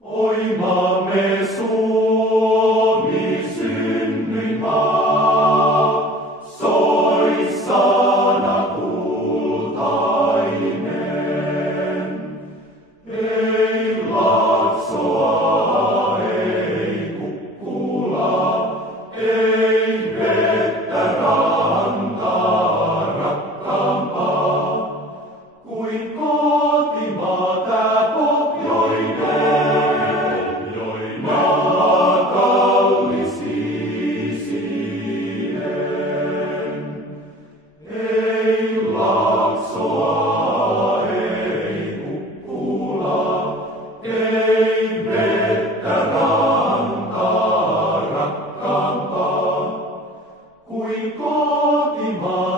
Oi maamme Suomi, synnyinmaa, soi sana kultainen. Ei Laaksoa, ei Kukkulaa, ei vettä rantaa rakkaampaa kuin kotimaa tää pohjoinen. Maa kaunis isinen. Ei Laaksoa, ei Kukkulaa, ei vettä rantaa rakkaampaa kuin kotimaa.